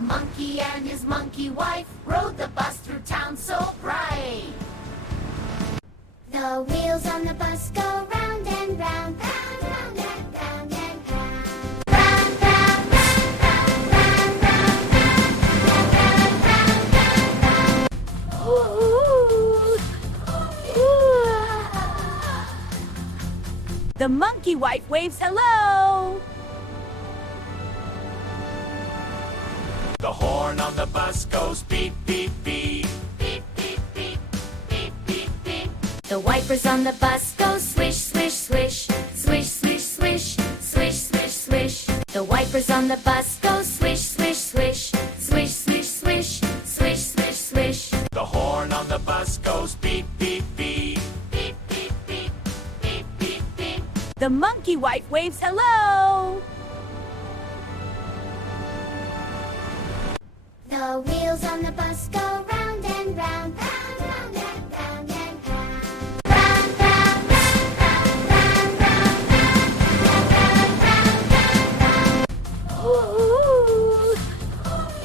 monkey and his monkey wife rode the bus through town so bright. The wheels on the bus go round and round, round, round and round and round. Round, round, round, round, round, round, round, round, round, round. Ooh, ooh. The monkey wife waves hello. The horn on the bus goes beep, beep, beep. Beep, beep, beep, beep, beep, beep. The wipers on the bus go swish, swish, swish. Swish, swish, swish. Swish, swish, swish. The wipers on the bus go swish, swish, swish. Swish, swish, swish. Swish, swish, swish. The horn on the bus goes beep, beep, beep. Beep, beep, beep. Beep, beep, beep. The monkey wife waves hello. The wheels on the bus go round and round, round, round and round and round. Round, round, round, round, round, round, round, round, round, round. Ooh,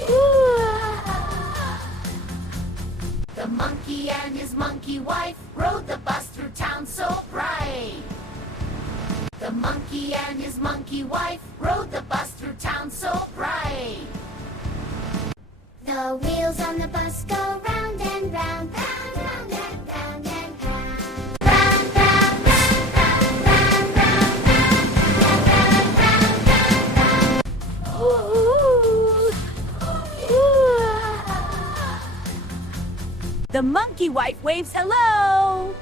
ooh. The monkey and his monkey wife rode the bus through town so bright. The monkey and his monkey wife rode the bus through town so bright. The wheels on the bus go round and round, round, round and round and round. Round, round, round, round, round, round, round, round, round, round. Ooh, ooh. The monkey wife waves hello.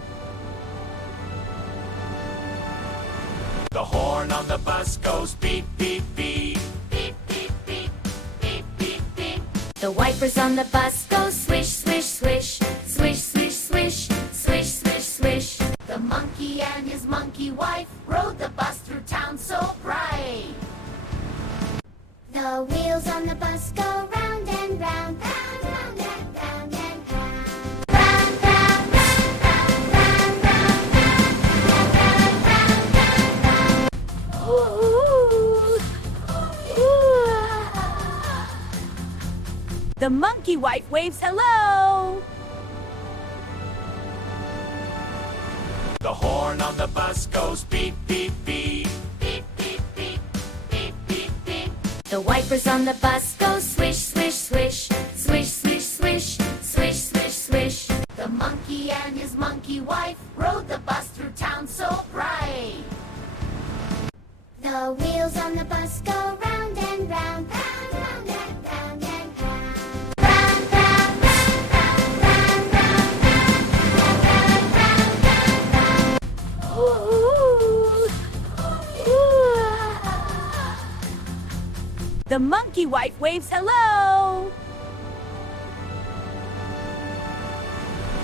The horn on the bus goes beep, beep, beep. Beep, beep, beep. Beep, beep, beep. The wipers on the bus go swish, swish, swish. Swish, swish, swish. Swish, swish, swish. The monkey and his monkey wife rode the bus through town so bright. The wheels on the bus go round and round, round, round and round and round. Round, round, round, round, round, round, round, round, round, round. Ooh, ooh. The monkey wife waves hello. The horn on the bus goes beep, beep, beep. Beep, beep, beep. Beep, beep, beep. The wipers on the bus go swish, swish, swish. Swish, swish, swish. Swish, swish, swish. The monkey and his monkey wife rode the bus through town so bright. The wheels on the bus go round and round, round, round and round and round. Round, round, round, round, round, round, round, round, round, round. Ooh, ooh. The monkey wife waves hello.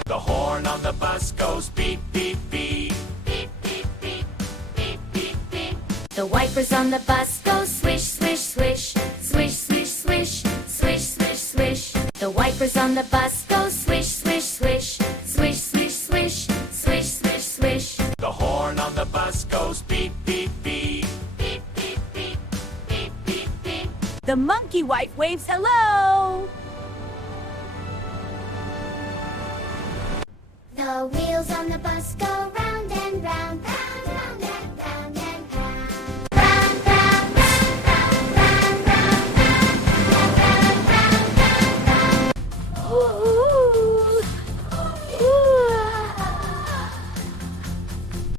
The horn on the bus goes beep, beep, beep. Beep, beep, beep. Beep, beep, beep. The wipers on the bus go swish, swish, swish. Swish, swish, swish. Swish, swish, swish. The wipers on the bus go swish, swish, swish. Swish, swish, swish. Swish, swish, swish. The horn on the bus goes beep, beep, beep. Beep, beep, beep. Beep, beep, beep. The monkey wife waves hello. The wheels on the bus go round and round, round, round and round and round. Round, round, round, round, round, round, round, round, round, round. Ooh, ooh.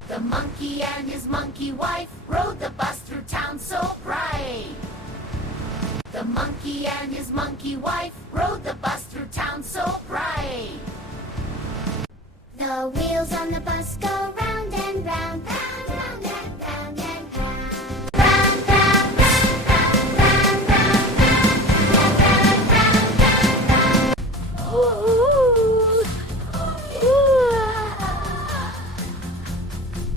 The monkey and his monkey wife rode the bus through town so bright. The monkey and his monkey wife rode the bus through town so bright. The wheels on the bus go round and round, round, round and round and round. Round, round, round, round, round, round, round, round, round, round. Ooh, ooh.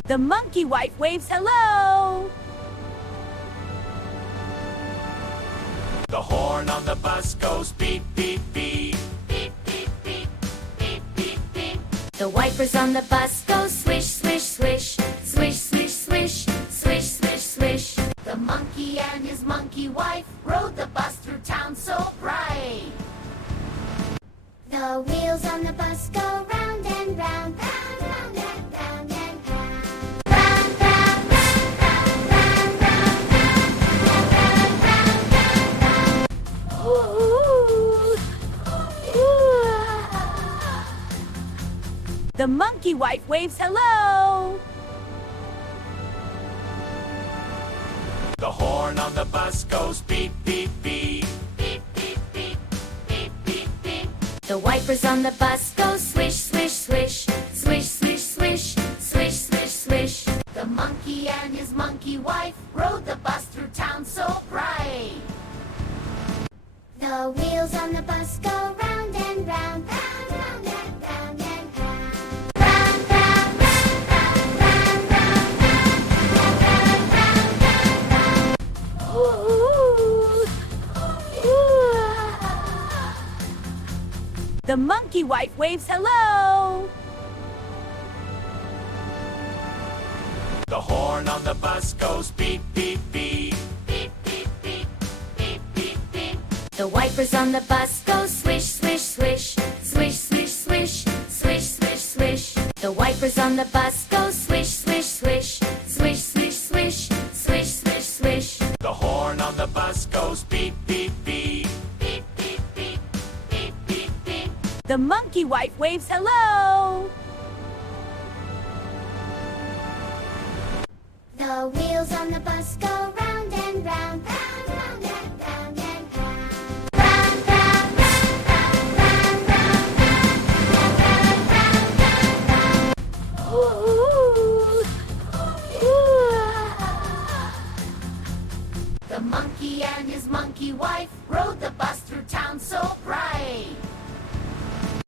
The monkey wife waves hello. The horn on the bus goes beep, beep, beep. Beep, beep, beep. Beep, beep, beep. The wipers on the bus go swish, swish, swish. Swish, swish, swish. Swish, swish, swish. The monkey and his monkey wife rode the bus through town so bright. wheels on the bus go round and round, round, round and round and round. Round, round, round, round, round, round, round, round, round. Ooh, ooh. The monkey wife waves hello. The horn on the bus goes beep, beep, beep. Beep, beep, beep. Beep, beep, beep. The wipers on the bus go swish, swish, swish, swish, swish, swish, swish, swish, swish. The monkey and his monkey wife rode the bus through town so bright. The wheels on the bus go round and round, round, round and round and round. Round, round, round, round, round, round, round, round, round, round. Ooh, ooh. The monkey wife waves hello. The horn on the bus goes beep, beep, beep. Beep, beep, beep. Beep, beep, beep. The wipers on the bus go swish, swish, swish, swish, swish, swish, swish, swish, swish. The wipers on the bus go swish, swish, swish, swish, swish, swish, swish, swish, swish. The horn on the bus goes beep, beep, beep. Beep, beep, beep. Beep, beep, beep. The monkey wife waves hello. The wheels on the bus go round and round, round, round and round and round. Round, round, round, round, round, round, round, round, round, round. Ooh, ooh. The monkey and his monkey wife rode the bus through town so